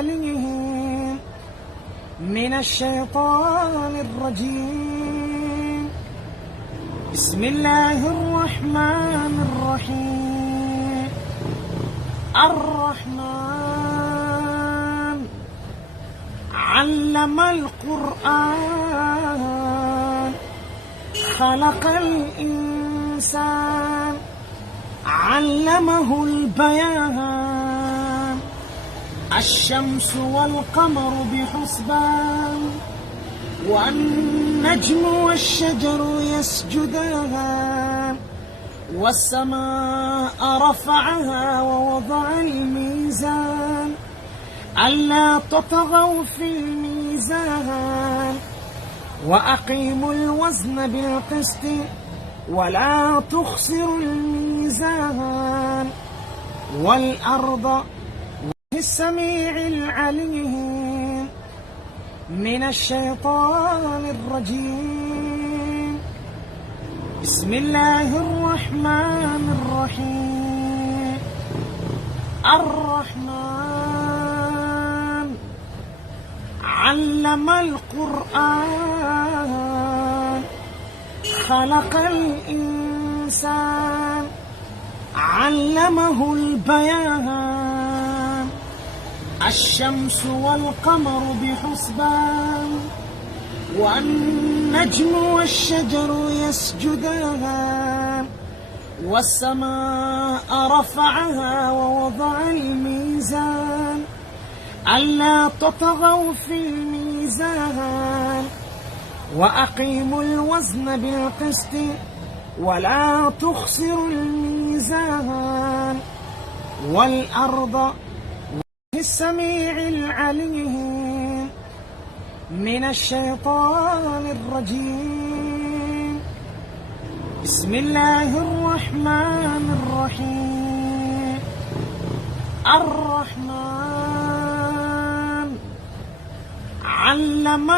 العليم من الشيطان الرجيم. بسم الله الرحمن الرحيم. الرحمن علم القرآن خلق الإنسان علمه البيان. الشمس والقمر بحسبان والنجم والشجر يسجدان والسماء رفعها ووضع الميزان ألا تطغوا في الميزان وأقيموا الوزن بالقسط ولا تخسروا الميزان والأرض السميع العليم من الشيطان الرجيم. بسم الله الرحمن الرحيم. الرحمن علم القرآن خلق الإنسان علمه البيان. الشمس والقمر بحسبان والنجم والشجر يسجدان والسماء رفعها ووضع الميزان ألا تطغوا في الميزان وأقيموا الوزن بالقسط ولا تخسروا الميزان والأرض السميع العليم من الشيطان الرجيم. بسم الله الرحمن الرحيم. الرحمن علم